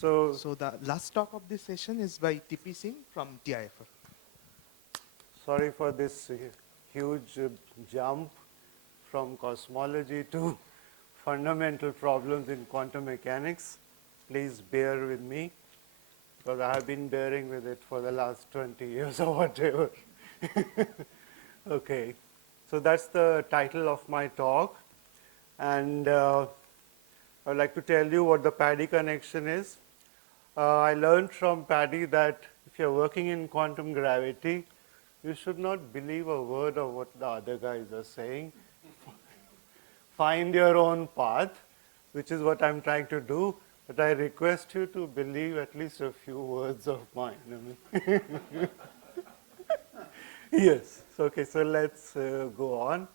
So the last talk of this session is by P Singh from TIFR. Sorry for this huge jump from cosmology to fundamental problems in quantum mechanics. Please bear with me, because I have been bearing with it for the last 20 years or whatever. Okay, so that's the title of my talk, and I would like to tell you what the Paddy connection is. I learned from Paddy that if you're working in quantum gravity, you should not believe a word of what the other guys are saying. Find your own path, which is what I'm trying to do, but I request you to believe at least a few words of mine. Yes, so, okay, so let's go on.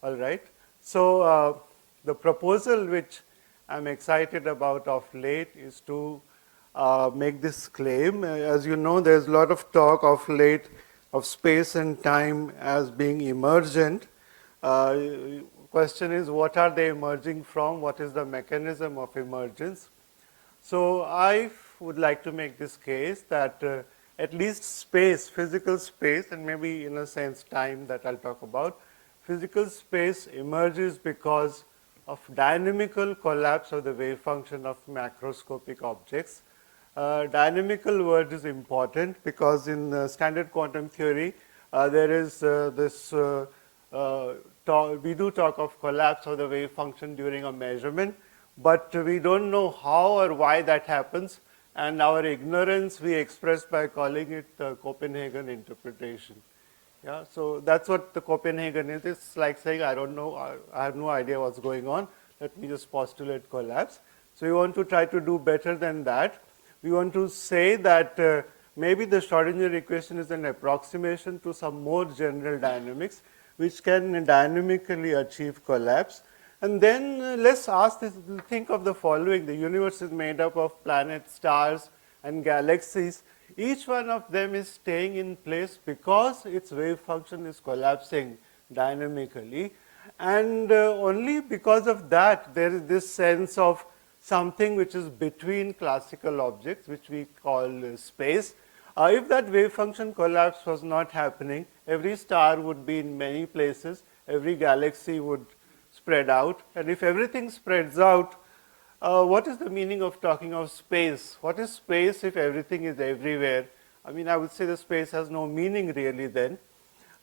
All right, so the proposal which I'm excited about of late is to make this claim. As you know, there's a lot of talk of late of space and time as being emergent. Question is, what are they emerging from? What is the mechanism of emergence? So I would like to make this case that at least space, physical space, and maybe in a sense time that I'll talk about, physical space emerges because of dynamical collapse of the wave function of macroscopic objects. Dynamical word is important because in standard quantum theory, there is this we do talk of collapse of the wave function during a measurement, but we don't know how or why that happens, and our ignorance we express by calling it the Copenhagen interpretation. Yeah, so that's what the Copenhagen is. It's like saying, I don't know, I have no idea what's going on. Let me just postulate collapse. So we want to try to do better than that. We want to say that maybe the Schrodinger equation is an approximation to some more general dynamics, which can dynamically achieve collapse. And then let's ask this, think of the following. The universe is made up of planets, stars, and galaxies. Each one of them is staying in place because its wave function is collapsing dynamically. And only because of that, there is this sense of something which is between classical objects, which we call space. If that wave function collapse was not happening, every star would be in many places, every galaxy would spread out. And if everything spreads out, what is the meaning of talking of space? What is space if everything is everywhere? I mean, I would say the space has no meaning really then.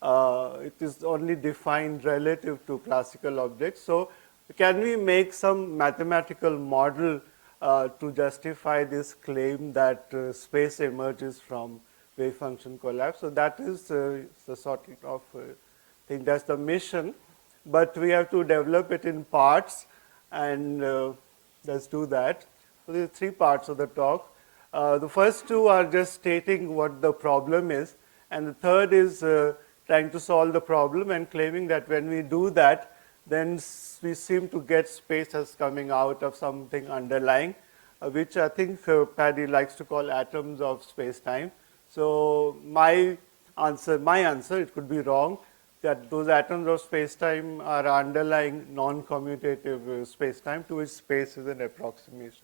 It is only defined relative to classical objects. So can we make some mathematical model to justify this claim that space emerges from wave function collapse? So that is the sort of thing, that's the mission. But we have to develop it in parts, and let's do that. So there are three parts of the talk. The first two are just stating what the problem is, and the third is trying to solve the problem and claiming that when we do that, then we seem to get space as coming out of something underlying, which I think Paddy likes to call atoms of space-time. So my answer, it could be wrong, that those atoms of space-time are underlying non-commutative space-time to which space is an approximation.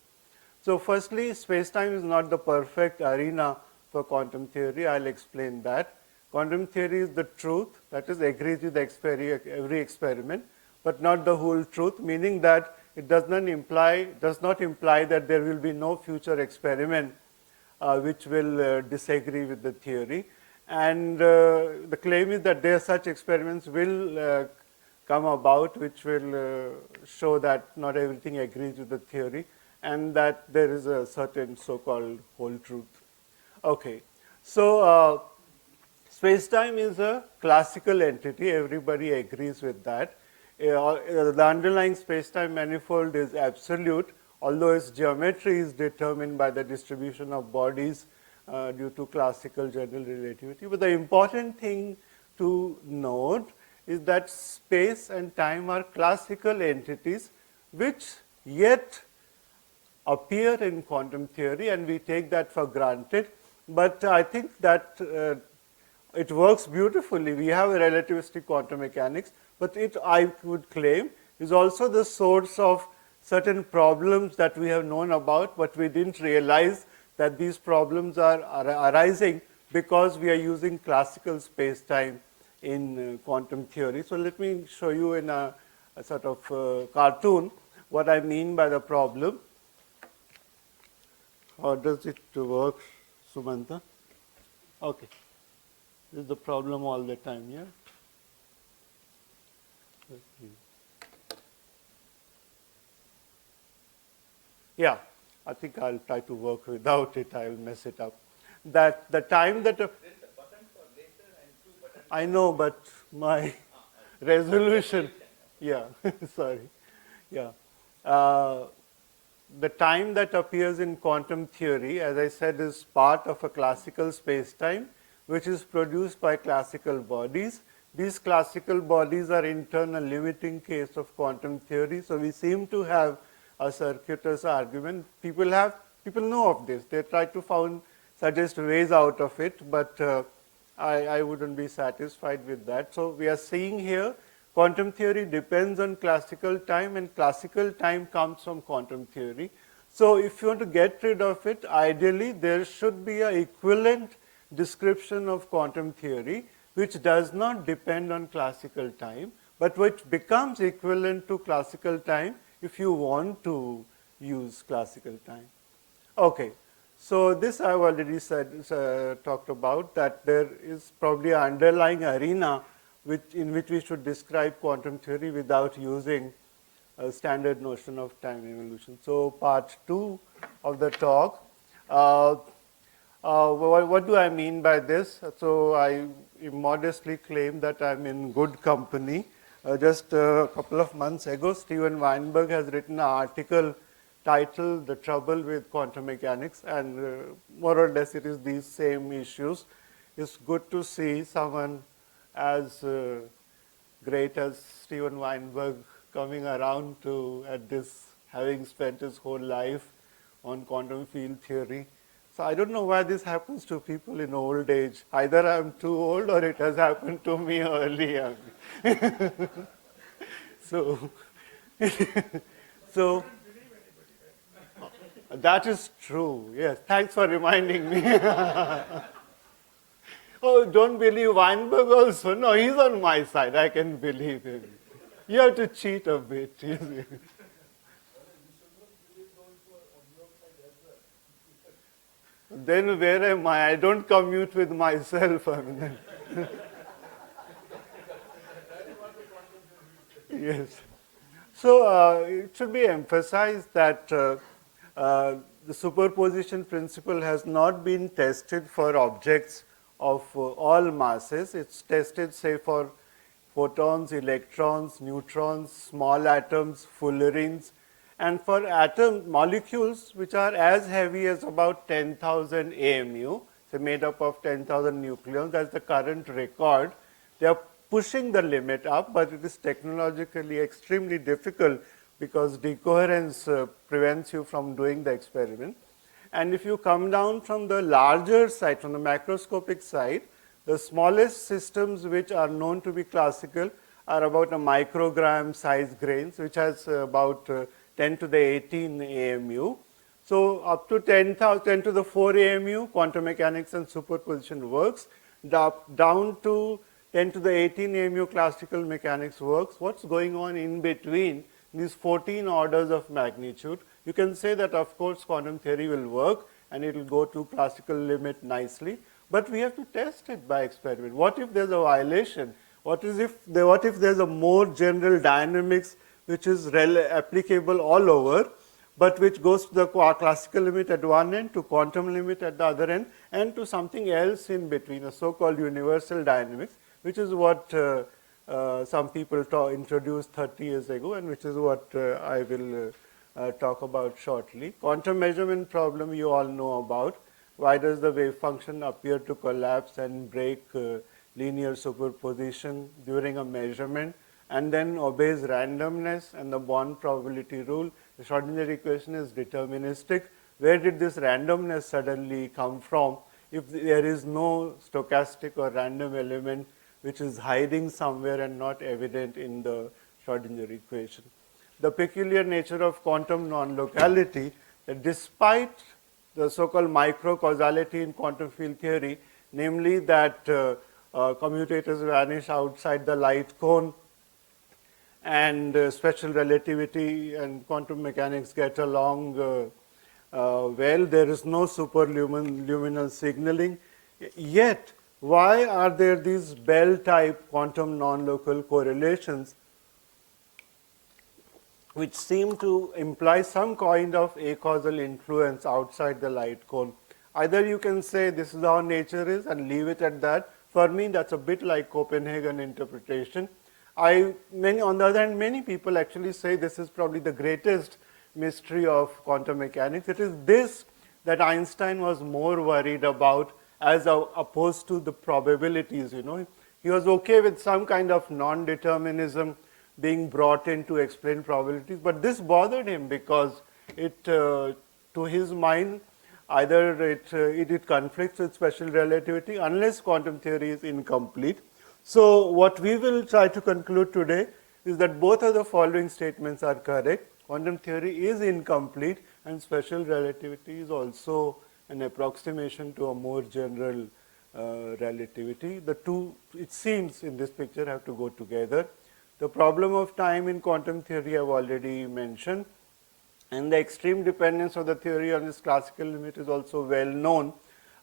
So firstly, space-time is not the perfect arena for quantum theory. I'll explain that. Quantum theory is the truth, that is, agrees with every experiment, but not the whole truth, meaning that it does not imply that there will be no future experiment which will disagree with the theory. And the claim is that such experiments will come about which will show that not everything agrees with the theory and that there is a certain so-called whole truth. Okay, so space-time is a classical entity, everybody agrees with that. The underlying space-time manifold is absolute, although its geometry is determined by the distribution of bodies due to classical general relativity. But the important thing to note is that space and time are classical entities which yet appear in quantum theory, and we take that for granted. But I think that it works beautifully. We have a relativistic quantum mechanics, but it, I would claim, is also the source of certain problems that we have known about, but we didn't realize that these problems are arising because we are using classical space-time in quantum theory. So let me show you in a sort of cartoon what I mean by the problem. How does it work, Sumanta? Okay. This is the problem all the time, yeah? Yeah, I think I'll try to work without it. I'll mess it up. That the time that I know, but my resolution, yeah, sorry, yeah. The time that appears in quantum theory, as I said, is part of a classical space-time, which is produced by classical bodies. These classical bodies are in turn a limiting case of quantum theory. So we seem to have a circuitous argument. People know of this. They try to suggest ways out of it, but I wouldn't be satisfied with that. So we are seeing here quantum theory depends on classical time, and classical time comes from quantum theory. So if you want to get rid of it, ideally there should be an equivalent description of quantum theory which does not depend on classical time, but which becomes equivalent to classical time if you want to use classical time. Okay. So this I've already talked about, that there is probably an underlying arena in which we should describe quantum theory without using a standard notion of time evolution. So part 2 of the talk, what do I mean by this? So I modestly claim that I'm in good company. Just a couple of months ago, Steven Weinberg has written an article titled "The Trouble with Quantum Mechanics," and more or less it is these same issues. It's good to see someone as great as Steven Weinberg coming around to at this, having spent his whole life on quantum field theory. So I don't know why this happens to people in old age. Either I'm too old or it has happened to me early. So, so that is true. Yes, thanks for reminding me. Oh, don't believe Weinberg also? No, he's on my side. I can believe him. You have to cheat a bit. You see. Then where am I? I don't commute with myself. I mean, yes. So it should be emphasized that the superposition principle has not been tested for objects of all masses. It's tested, say, for photons, electrons, neutrons, small atoms, fullerenes, and for molecules which are as heavy as about 10,000 AMU, so made up of 10,000 nucleons. That's the current record. They are pushing the limit up, but it is technologically extremely difficult because decoherence prevents you from doing the experiment. And if you come down from the larger side, from the macroscopic side, the smallest systems which are known to be classical are about a microgram size grains, which has about 10 to the 18 AMU. So up to 10 to the 4 AMU, quantum mechanics and superposition works. Down to 10 to the 18 AMU, classical mechanics works. What's going on in between these 14 orders of magnitude? You can say that, of course, quantum theory will work and it will go to classical limit nicely, but we have to test it by experiment. What if there's a violation? What if there's a more general dynamics which is applicable all over, but which goes to the classical limit at one end, to quantum limit at the other end, and to something else in between, a so-called universal dynamics, which is what some people introduced 30 years ago, and which is what I will talk about shortly. Quantum measurement problem you all know about. Why does the wave function appear to collapse and break linear superposition during a measurement, and then obeys randomness and the Born probability rule? The Schrodinger equation is deterministic. Where did this randomness suddenly come from if there is no stochastic or random element which is hiding somewhere and not evident in the Schrodinger equation? the peculiar nature of quantum non-locality, that despite the so-called micro-causality in quantum field theory, namely that commutators vanish outside the light cone and special relativity and quantum mechanics get along well, there is no superluminal signaling. Yet, why are there these Bell-type quantum non-local correlations which seem to imply some kind of acausal influence outside the light cone? Either you can say this is how nature is and leave it at that. For me, that's a bit like Copenhagen interpretation. On the other hand, many people actually say this is probably the greatest mystery of quantum mechanics. It is this that Einstein was more worried about as opposed to the probabilities. He was okay with some kind of non-determinism being brought in to explain probabilities, but this bothered him because to his mind, either it conflicts with special relativity unless quantum theory is incomplete. So, what we will try to conclude today is that both of the following statements are correct. Quantum theory is incomplete and special relativity is also an approximation to a more general relativity. The two, it seems, in this picture have to go together. The problem of time in quantum theory I have already mentioned, and the extreme dependence of the theory on its classical limit is also well known.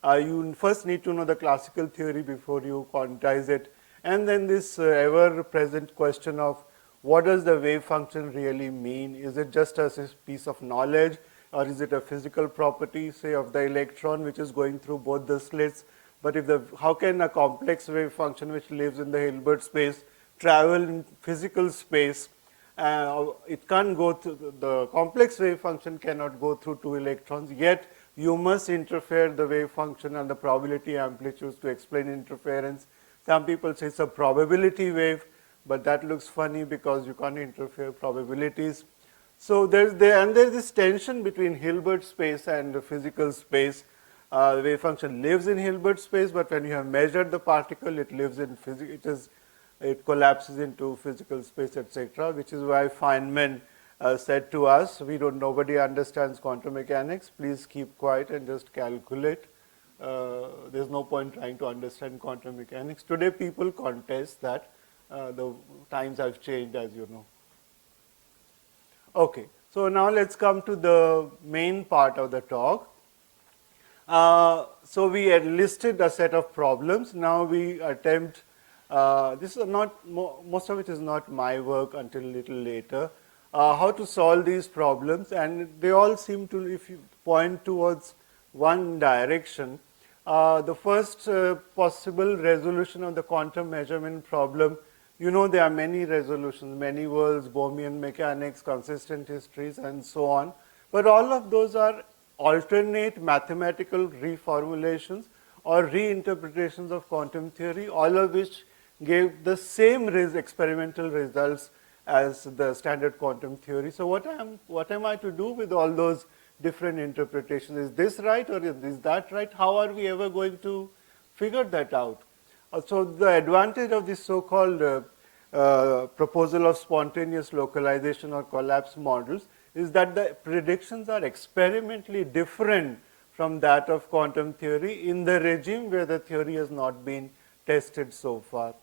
You first need to know the classical theory before you quantize it, and then this ever present question of what does the wave function really mean? Is it just a piece of knowledge, or is it a physical property, say, of the electron which is going through both the slits? But how can a complex wave function which lives in the Hilbert space travel in physical space? It can't go through, the complex wave function cannot go through two electrons, yet you must interfere the wave function and the probability amplitudes to explain interference. Some people say it's a probability wave, but that looks funny because you can't interfere probabilities. So there's this tension between Hilbert space and the physical space. The wave function lives in Hilbert space, but when you have measured the particle, it lives in it collapses into physical space, etc., which is why Feynman said to us, nobody understands quantum mechanics, please keep quiet and just calculate. There's no point trying to understand quantum mechanics. Today people contest that. The times have changed, as you know. Okay, so now let's come to the main part of the talk. So we had listed a set of problems. Now we attempt, this is not, most of it is not my work until a little later, how to solve these problems, and they all seem to, if you point towards one direction. The first possible resolution of the quantum measurement problem, there are many resolutions, many worlds, Bohmian mechanics, consistent histories, and so on. But all of those are alternate mathematical reformulations or reinterpretations of quantum theory, all of which gave the same experimental results as the standard quantum theory. So what am I to do with all those different interpretations? Is this right or is that right? How are we ever going to figure that out? So the advantage of this so-called proposal of spontaneous localization or collapse models is that the predictions are experimentally different from that of quantum theory in the regime where the theory has not been tested so far.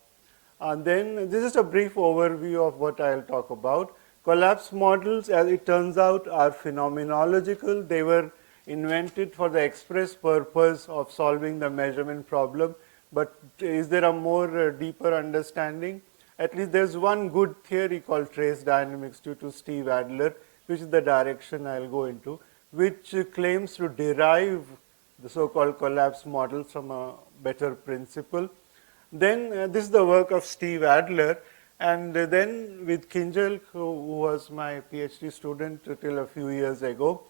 And then this is a brief overview of what I'll talk about. Collapse models, as it turns out, are phenomenological. They were invented for the express purpose of solving the measurement problem. But is there a more deeper understanding? At least there's one good theory called trace dynamics due to Steve Adler, which is the direction I'll go into, which claims to derive the so-called collapse models from a better principle. Then this is the work of Steve Adler, and then with Kinjal, who was my PhD student till a few years ago,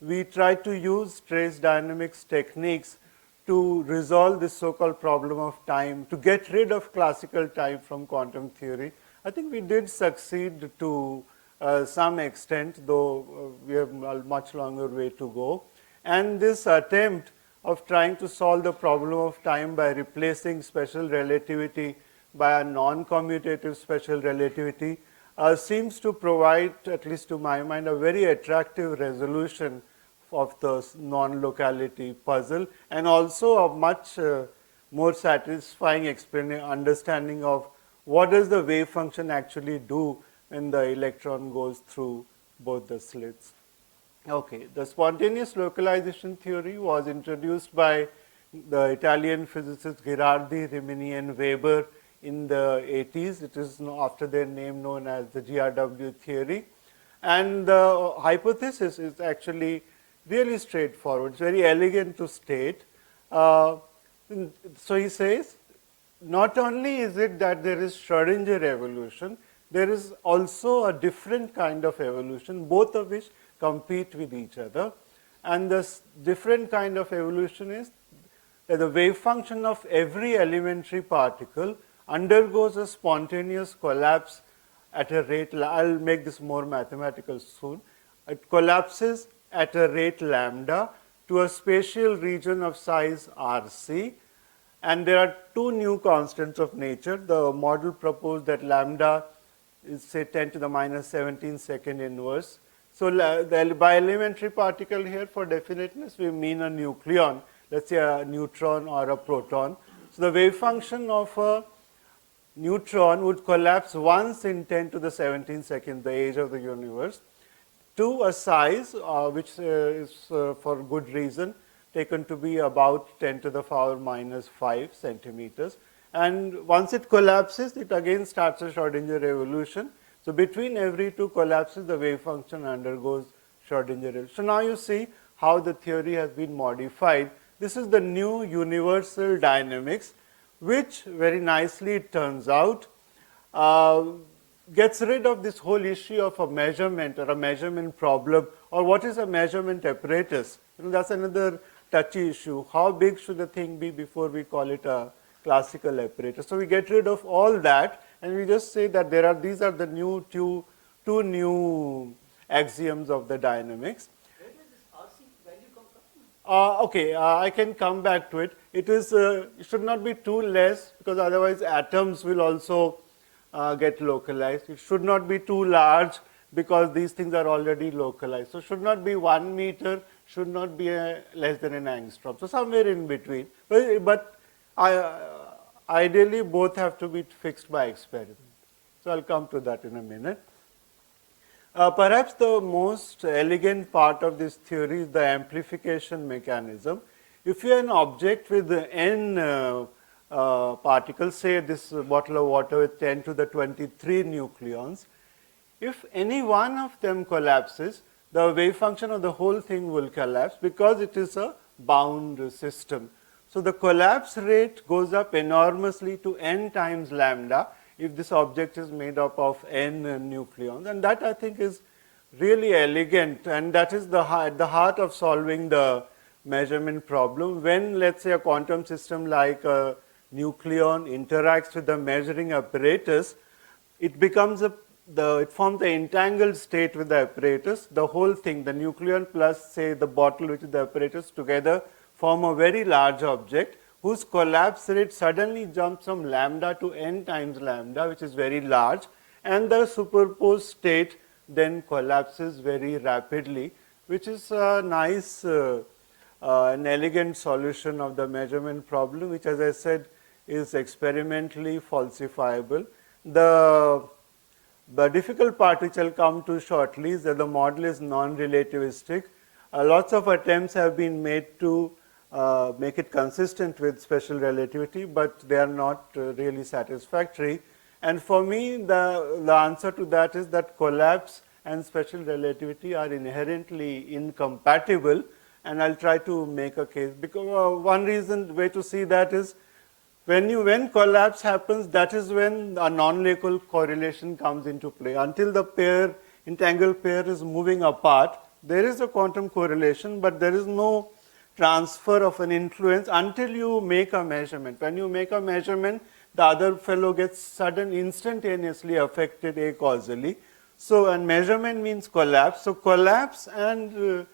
we tried to use trace dynamics techniques to resolve this so-called problem of time, to get rid of classical time from quantum theory. I think we did succeed to some extent, though we have a much longer way to go. And this attempt of trying to solve the problem of time by replacing special relativity by a non-commutative special relativity seems to provide, at least to my mind, a very attractive resolution of the non-locality puzzle, and also a much more satisfying understanding of what does the wave function actually do when the electron goes through both the slits. Okay, the spontaneous localization theory was introduced by the Italian physicists Ghirardi, Rimini, and Weber in the 80s. It is after their name known as the GRW theory. And the hypothesis is actually really straightforward. It's very elegant to state. So he says, not only is it that there is Schrodinger evolution, there is also a different kind of evolution, both of which compete with each other. And this different kind of evolution is that the wave function of every elementary particle undergoes a spontaneous collapse at a rate, I'll make this more mathematical soon. It collapses at a rate lambda to a spatial region of size RC. And there are two new constants of nature. The model proposed that lambda is say 10 to the minus 17 second inverse. So by elementary particle here, for definiteness, we mean a nucleon, let's say a neutron or a proton. So the wave function of a neutron would collapse once in 10 to the 17 seconds, the age of the universe, to a size which is for good reason taken to be about 10 to the power minus 5 centimeters. And once it collapses, it again starts a Schrodinger evolution. So between every two collapses, the wave function undergoes Schrodinger evolution. So now you see how the theory has been modified. This is the new universal dynamics, which very nicely, it turns out, gets rid of this whole issue of a measurement or a measurement problem, or what is a measurement apparatus. That's another touchy issue. How big should a thing be before we call it a classical apparatus? So we get rid of all that, and we just say that these are the new two new axioms of the dynamics. Where does this RC value come from? Okay, I can come back to it. It should not be too less, because otherwise atoms will also get localized. It should not be too large, because these things are already localized. So should not be 1 meter, should not be less than an angstrom. So somewhere in between. But ideally, both have to be fixed by experiment. So I'll come to that in a minute. Perhaps the most elegant part of this theory is the amplification mechanism. If you have an object with n particles, say this bottle of water with 10 to the 23 nucleons, if any one of them collapses, the wave function of the whole thing will collapse, because it is a bound system. So the collapse rate goes up enormously to n times lambda if this object is made up of n nucleons, and that I think is really elegant, and that is the heart of solving the measurement problem. When, let's say, a quantum system like a nucleon interacts with the measuring apparatus, it becomes it forms the entangled state with the apparatus. The whole thing, the nucleon plus, say, the bottle, which is the apparatus, together form a very large object whose collapse rate suddenly jumps from lambda to n times lambda, which is very large, and the superposed state then collapses very rapidly, which is a nice, an elegant solution of the measurement problem, which, as I said, is experimentally falsifiable. The difficult part, which I'll come to shortly, is that the model is non-relativistic. Lots of attempts have been made to make it consistent with special relativity, but they are not really satisfactory. And for me, the answer to that is that collapse and special relativity are inherently incompatible, and I'll try to make a case. Because one way to see that is, when collapse happens, that is when a non-local correlation comes into play. Until the entangled pair is moving apart, there is a quantum correlation, but there is no transfer of an influence until you make a measurement. When you make a measurement, the other fellow gets instantaneously affected acausally. So, and measurement means collapse. So, collapse and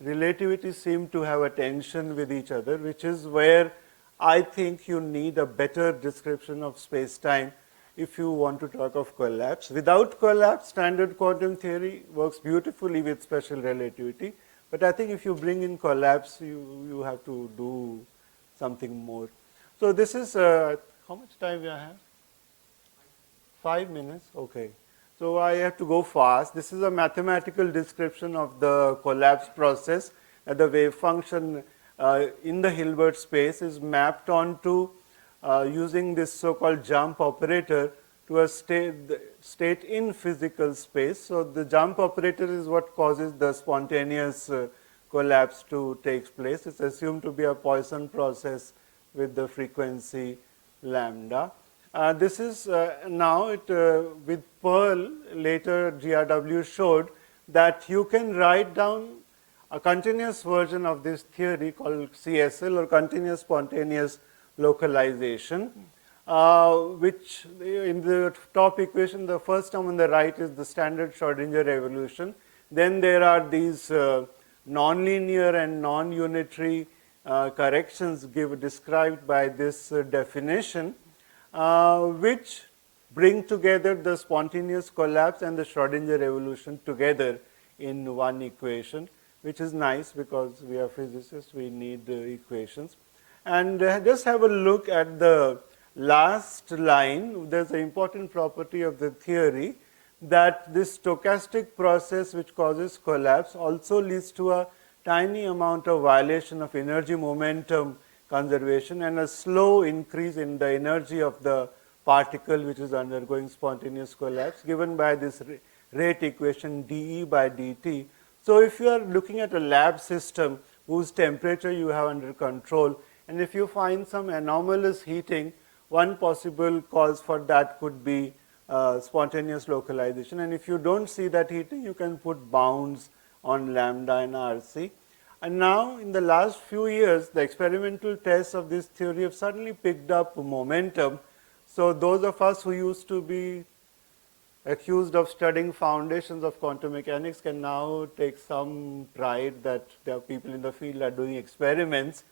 relativity seem to have a tension with each other, which is where I think you need a better description of space-time. if you want to talk of collapse. Without collapse, standard quantum theory works beautifully with special relativity. But I think if you bring in collapse, you have to do something more. So this is, how much time we have? 5 minutes, okay. So I have to go fast. This is a mathematical description of the collapse process. The wave function in the Hilbert space is mapped onto using this so-called jump operator to a state in physical space. So the jump operator is what causes the spontaneous collapse to take place. It's assumed to be a Poisson process with the frequency lambda. This is now with Pearl, later GRW showed that you can write down a continuous version of this theory called CSL, or continuous spontaneous localization, which in the top equation, the first term on the right is the standard Schrodinger evolution. Then there are these nonlinear and non-unitary corrections described by this definition, which bring together the spontaneous collapse and the Schrodinger evolution together in one equation, which is nice because we are physicists, we need equations. And just have a look at the last line. There's an important property of the theory that this stochastic process which causes collapse also leads to a tiny amount of violation of energy momentum conservation and a slow increase in the energy of the particle which is undergoing spontaneous collapse, given by this rate equation dE by dt. So if you are looking at a lab system whose temperature you have under control, and if you find some anomalous heating, one possible cause for that could be spontaneous localization. And if you don't see that heating, you can put bounds on lambda and RC. And now, in the last few years, the experimental tests of this theory have suddenly picked up momentum. So those of us who used to be accused of studying foundations of quantum mechanics can now take some pride that there are people in the field are doing experiments.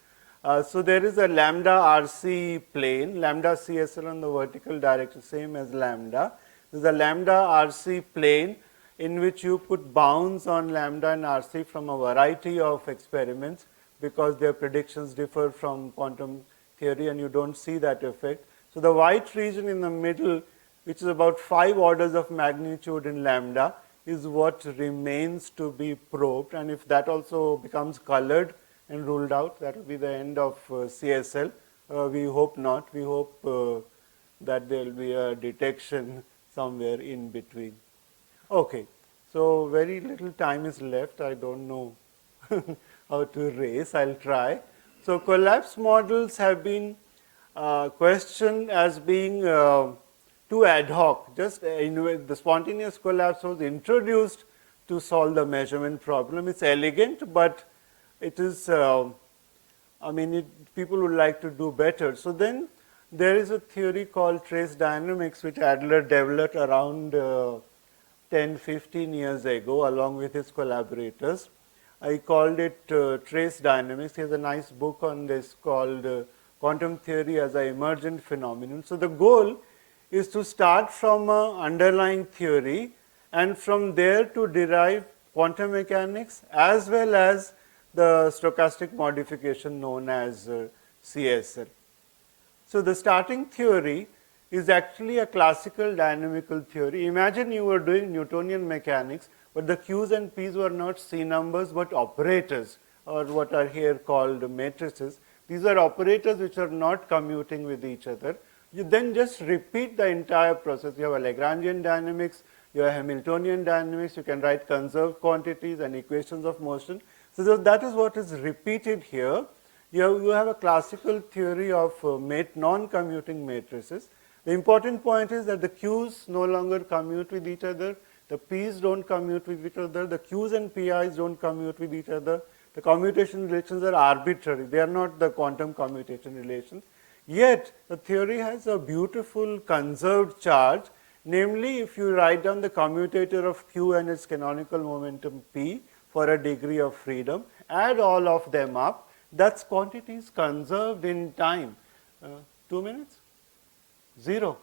So there is a lambda RC plane, lambda CSL on the vertical direction, same as lambda. There is a lambda RC plane in which you put bounds on lambda and RC from a variety of experiments, because their predictions differ from quantum theory and you don't see that effect. So the white region in the middle, which is about 5 orders of magnitude in lambda, is what remains to be probed, and if that also becomes colored and ruled out, that will be the end of CSL. We hope not. We hope that there will be a detection somewhere in between. Okay, so very little time is left. I don't know how to race. I'll try. So collapse models have been questioned as being too ad hoc. Just the spontaneous collapse was introduced to solve the measurement problem. It's elegant, but it is, people would like to do better. So then there is a theory called trace dynamics, which Adler developed around 10-15 years ago along with his collaborators. I called it trace dynamics. He has a nice book on this called Quantum Theory as an Emergent Phenomenon. So the goal is to start from an underlying theory and from there to derive quantum mechanics as well as the stochastic modification known as CSL. So the starting theory is actually a classical dynamical theory. Imagine you were doing Newtonian mechanics, but the Q's and P's were not C numbers but operators, or what are here called matrices. These are operators which are not commuting with each other. You then just repeat the entire process. You have a Lagrangian dynamics, you have Hamiltonian dynamics, you can write conserved quantities and equations of motion. So that is what is repeated here. You have a classical theory of non-commuting matrices. The important point is that the Q's no longer commute with each other, the P's don't commute with each other, the Q's and Pi's don't commute with each other. The commutation relations are arbitrary, they are not the quantum commutation relations. Yet the theory has a beautiful conserved charge, namely if you write down the commutator of Q and its canonical momentum P for a degree of freedom, add all of them up, that's quantities conserved in time. 2 minutes? 0.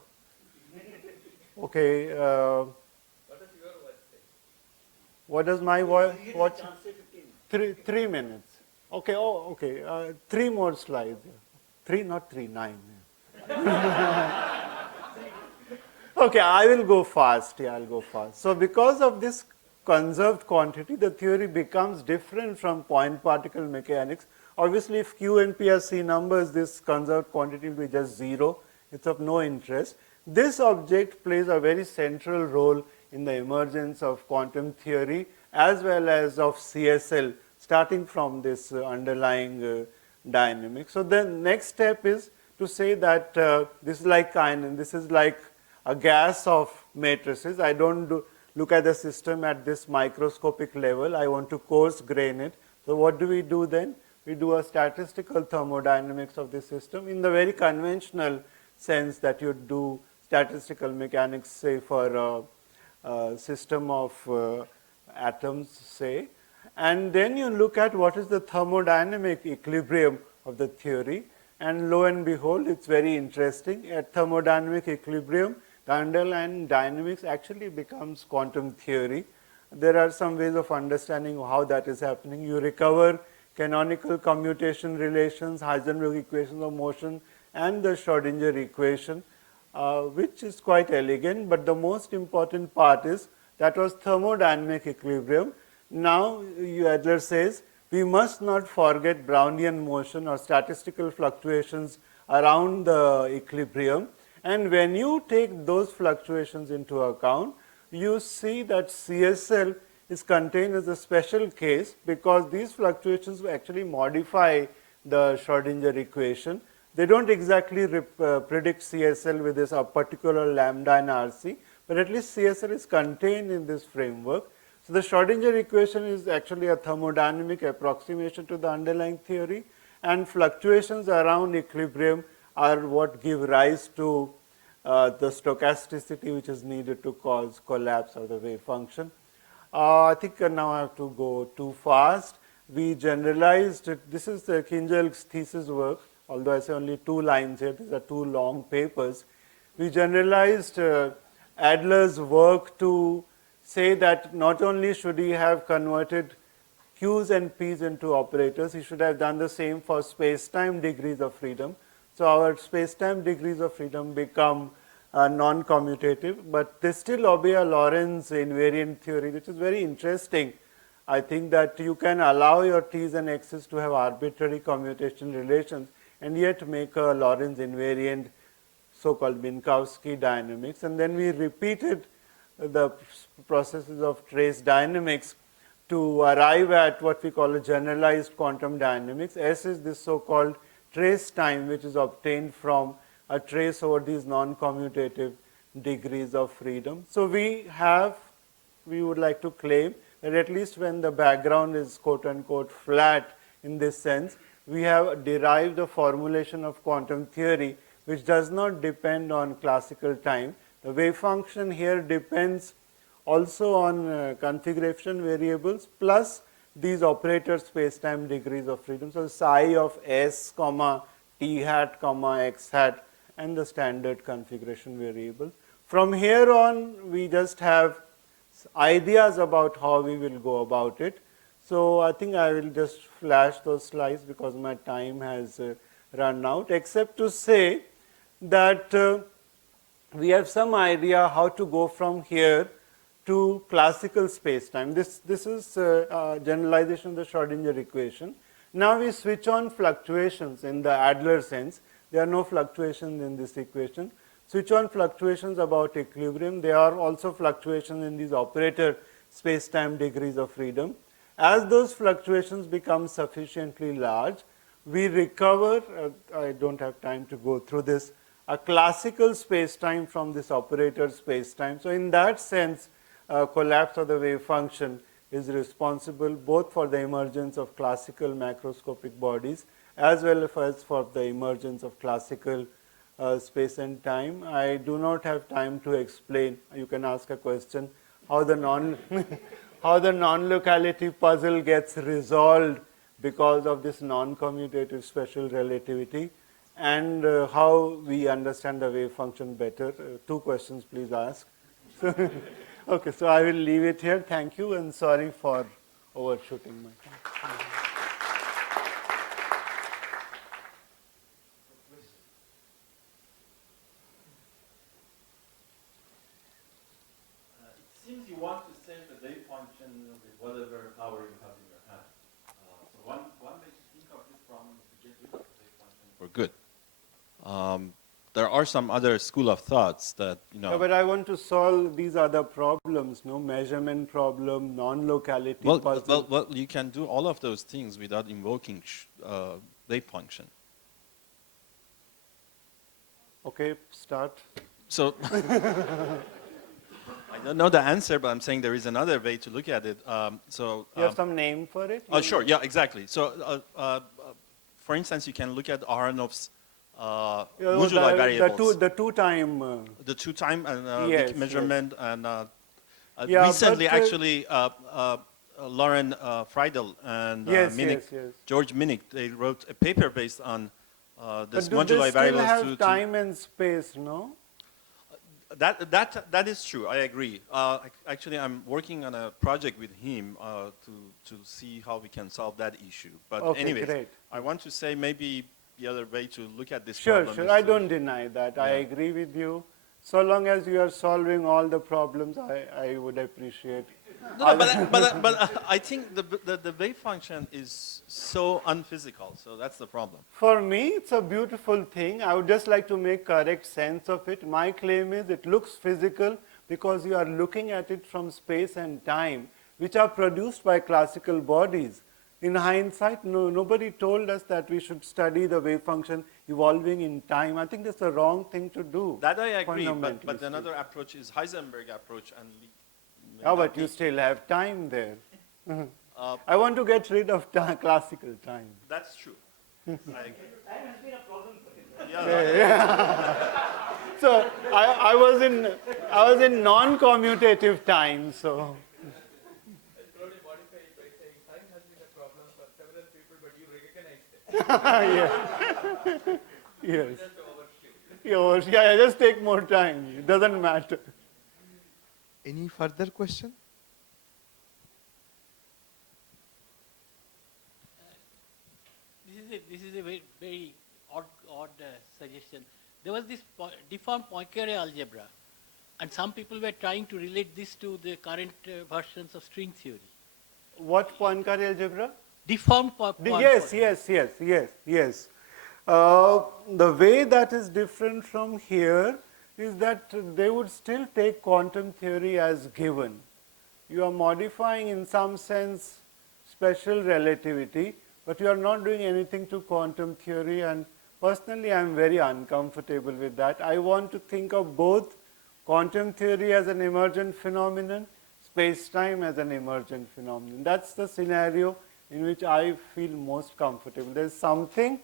Okay. What does my voice? What? Chance say 15. 3 minutes. Okay. Oh, okay. 3 more slides. 3, not 3, 9. Okay, I will go fast. Yeah, I'll go fast. So because of this conserved quantity, the theory becomes different from point particle mechanics. Obviously, if Q and P are C numbers, this conserved quantity will be just 0. It's of no interest. This object plays a very central role in the emergence of quantum theory as well as of CSL, starting from this underlying dynamics. So the next step is to say that this is like Kynan, this is like a gas of matrices. I don't look at the system at this microscopic level. I want to coarse grain it. So what do we do then? We do a statistical thermodynamics of the system in the very conventional sense that you do statistical mechanics, say for a system of atoms, say. And then you look at what is the thermodynamic equilibrium of the theory. And lo and behold, it's very interesting. At thermodynamic equilibrium, the underlying dynamics actually becomes quantum theory. There are some ways of understanding how that is happening. You recover canonical commutation relations, Heisenberg equations of motion, and the Schrodinger equation, which is quite elegant. But the most important part is that was thermodynamic equilibrium. Now, Adler says, we must not forget Brownian motion or statistical fluctuations around the equilibrium. And when you take those fluctuations into account, you see that CSL is contained as a special case because these fluctuations actually modify the Schrodinger equation. They don't exactly predict CSL with this particular lambda and RC, but at least CSL is contained in this framework. So the Schrodinger equation is actually a thermodynamic approximation to the underlying theory, and fluctuations around equilibrium are what give rise to the stochasticity which is needed to cause collapse of the wave function. I think now I have to go too fast. We generalized it. This is the Kinjel's thesis work, although I say only 2 lines here. These are 2 long papers. We generalized Adler's work to say that not only should he have converted Q's and P's into operators, he should have done the same for space-time degrees of freedom. So our space-time degrees of freedom become non-commutative, but they still obey a Lorentz invariant theory, which is very interesting. I think that you can allow your T's and X's to have arbitrary commutation relations and yet make a Lorentz invariant so-called Minkowski dynamics. And then we repeated the processes of trace dynamics to arrive at what we call a generalized quantum dynamics. S is this so-called trace time which is obtained from a trace over these non-commutative degrees of freedom. So we would like to claim that at least when the background is quote unquote flat in this sense, we have derived a formulation of quantum theory which does not depend on classical time. The wave function here depends also on configuration variables plus these operator space-time degrees of freedom. So psi of s, comma, t hat, comma, x hat, and the standard configuration variables. From here on, we just have ideas about how we will go about it. So I think I will just flash those slides because my time has run out, except to say that we have some idea how to go from here to classical space-time. This is generalization of the Schrodinger equation. Now we switch on fluctuations in the Adler sense. There are no fluctuations in this equation. Switch on fluctuations about equilibrium. There are also fluctuations in these operator space-time degrees of freedom. As those fluctuations become sufficiently large, we recover, I don't have time to go through this, a classical space-time from this operator space-time. So in that sense, collapse of the wave function is responsible both for the emergence of classical macroscopic bodies as well as for the emergence of classical space and time. I do not have time to explain. You can ask a question how the non-locality puzzle gets resolved because of this non-commutative special relativity, and how we understand the wave function better. 2 questions please ask. Okay, so I will leave it here. Thank you, and sorry for overshooting my time. It seems you want to save the wave function with whatever power you have in your hand. So one way to think of this problem is to get rid of the wave function for good. There are some other school of thoughts that, Yeah, but I want to solve these other problems, no measurement problem, non-locality puzzle. well, you can do all of those things without invoking wave function. Okay, start. So I don't know the answer, but I'm saying there is another way to look at it. You have some name for it? Oh, sure. Yeah, exactly. So, for instance, you can look at Aharonov's moduli variables. The two-time. The two-time and Yes, measurement, and Yeah, recently, but, actually, Lauren Friedel and Minnick, yes. George Minnick, they wrote a paper based on this But do moduli they still variables. have time and space, no? That is true. I agree. Actually, I'm working on a project with him to see how we can solve that issue. But Okay, anyways, great. I want to say maybe the other way to look at this Sure, problem sure. is I to- don't deny that. I agree with you. So long as you are solving all the problems, I would appreciate. No, but I think the wave function is so unphysical, so that's the problem. For me, it's a beautiful thing. I would just like to make correct sense of it. My claim is it looks physical because you are looking at it from space and time, which are produced by classical bodies. In hindsight, nobody told us that we should study the wave function evolving in time. I think that's the wrong thing to do. That I agree, fundamentally but speaking. another approach is Heisenberg approach, and we may Oh, not but you need- still have time there. Uh, I want to get rid of classical time. That's true. I agree. Time has been a problem for him. Yeah, So I was in non-commutative time. So Probably modify it by saying time has been a problem for several people, but you recognize it. yes, Just to overshoot. yeah, just take more time. It doesn't matter. Any further question? This is a very, very odd suggestion. There was this deformed Poincare algebra, and some people were trying to relate this to the current versions of string theory. What Poincare algebra? Deformed Yes. The way that is different from here is that they would still take quantum theory as given. You are modifying in some sense special relativity, but you are not doing anything to quantum theory, and personally I am very uncomfortable with that. I want to think of both quantum theory as an emergent phenomenon, space-time as an emergent phenomenon. That's the scenario in which I feel most comfortable. There is something,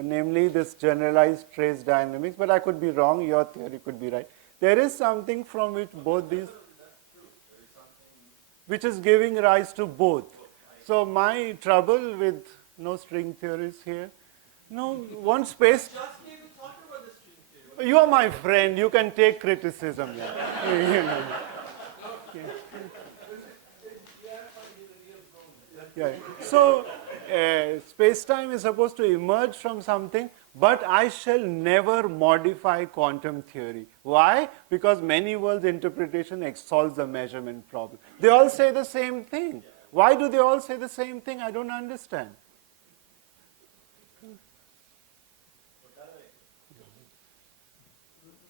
namely this generalized trace dynamics, but I could be wrong, your theory could be right. There is something from which both these, which is giving rise to both. So my trouble with no string theories here, one space. You are my friend. You can take criticism. Yeah. Yeah. So space-time is supposed to emerge from something, but I shall never modify quantum theory. Why? Because many worlds interpretation solves the measurement problem. They all say the same thing. Why do they all say the same thing? I don't understand.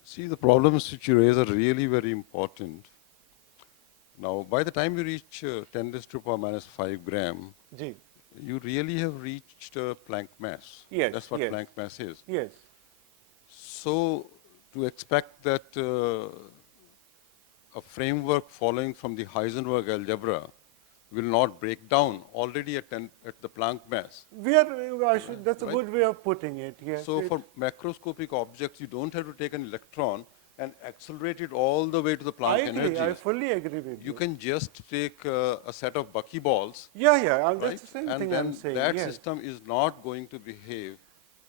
See, the problems which you raise are really very important. Now, by the time you reach 10 raised to the power minus 5 gram, Gee. you really have reached Planck mass. Yes, That's what yes. Planck mass is. Yes. So, to expect that a framework following from the Heisenberg algebra will not break down already at the Planck mass. That's a Right. good way of putting it. Yes. So for macroscopic objects, you don't have to take an electron and accelerate it all the way to the Planck I agree. energy. I fully agree with you. You can just take a set of buckyballs, Yeah. right? That's the same And thing then I'm saying. that yes. system is not going to behave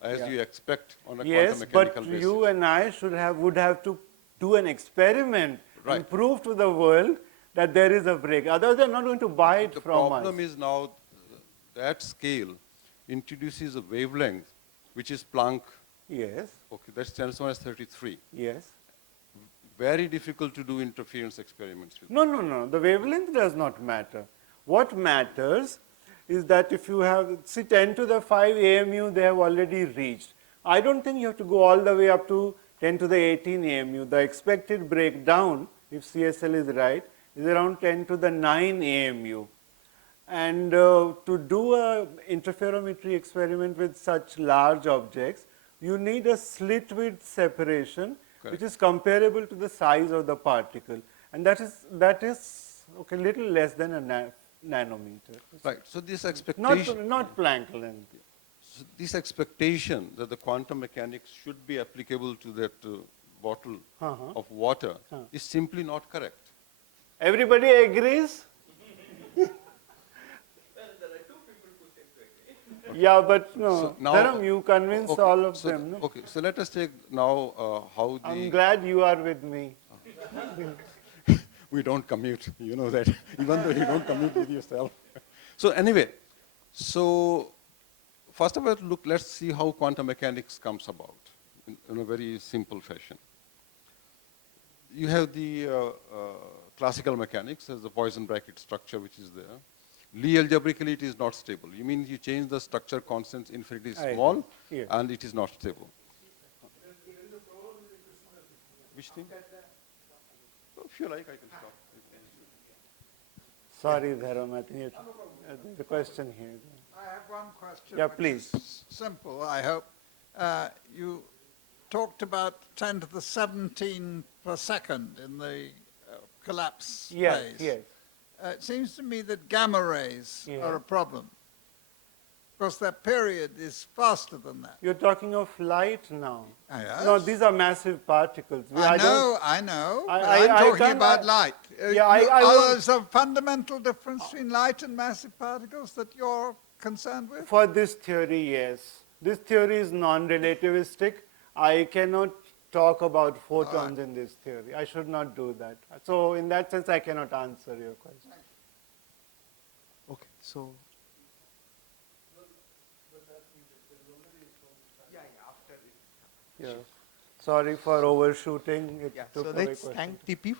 as Yeah. you expect on a Yes, quantum mechanical but basis. you and I would have to do an experiment Right. and prove to the world that there is a break. Otherwise, they're not going to buy it The from problem us. is now that scale introduces a wavelength which is Planck. Yes, Okay, that's 10 to the minus 33. yes. Very difficult to do interference experiments with. No, no, no. The wavelength does not matter. What matters is that if you have, see, 10 to the 5 AMU, they have already reached. I don't think you have to go all the way up to 10 to the 18 AMU. The expected breakdown, if CSL is right, is around 10 to the 9 AMU. And to do a interferometry experiment with such large objects, you need a slit width separation, which is comparable to the size of the particle, and that is okay, little less than a nanometer. Right. So this expectation, Not Planck length. so this expectation that the quantum mechanics should be applicable to that bottle of water is simply not correct. Everybody agrees? Well, there are two people who seem to agree. Yeah, but no. So now- Dharam, you convince Okay, all of so them. No? Okay, so let us take now how I'm the glad you are with me. we don't commute, you know that, even though you don't commute with yourself. So anyway, so first of all, let's see how quantum mechanics comes about in a very simple fashion. You have the classical mechanics as the Poisson bracket structure which is there. Lie algebraically it is not stable. You mean you change the structure constants infinity I small agree. Yes. and it is not stable. Which thing? If you like, I can stop. Sorry, Dharam, I think there's a question here. I have one question. Yeah, which please. is simple, I hope. You talked about 10 to the 17 per second in the collapse Yes, phase. yes. It seems to me that gamma rays Yeah. are a problem, because their period is faster than that. You're talking of light now. Yes. No, these are massive particles. I don't- know, I- but I- I'm I talking can't- about I- light. Yeah, I won't- There's a fundamental difference between light and massive particles that you're concerned with? For this theory, yes. This theory is non-relativistic. I cannot talk about photons in this theory. I should not do that. So in that sense, I cannot answer your question. Okay, so. Yeah. Sorry for overshooting. It Yeah, took so away let's question. thank TP for